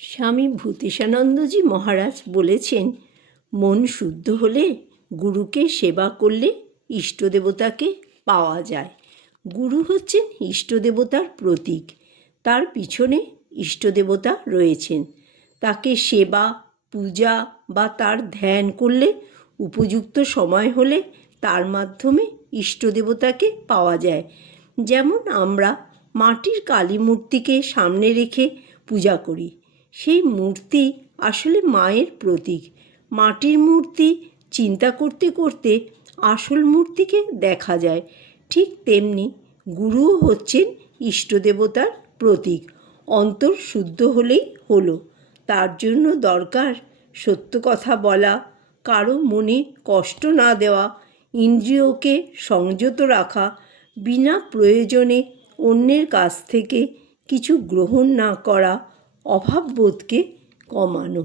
স্বামী ভূতেশানন্দজি মহারাজ বলেছেন, মন শুদ্ধ হলে গুরুকে সেবা করলে ইষ্টদেবতাকে পাওয়া যায়। গুরু হচ্ছেন ইষ্টদেবতার প্রতীক। তার পিছনে ইষ্টদেবতা রয়েছেন। তাকে সেবা, পূজা বা তার ধ্যান করলে উপযুক্ত সময় হলে তার মাধ্যমে ইষ্টদেবতাকে পাওয়া যায়। যেমন আমরা মাটির কালী মূর্তিকে সামনে রেখে পূজা করি। সেই মূর্তি আসলে মায়ের প্রতীক। মাটির মূর্তি চিন্তা করতে করতে আসল মূর্তিকে দেখা যায়। ঠিক তেমনি গুরুও হচ্ছেন ইষ্টদেবতার প্রতীক। অন্তর শুদ্ধ হলেই হলো। তার জন্য দরকার সত্য কথা বলা, কারো মনে কষ্ট না দেওয়া, ইন্দ্রিয়কে সংযত রাখা, বিনা প্রয়োজনে অন্যের কাছ থেকে কিছু গ্রহণ না করা, অভাববোধকে কমানো।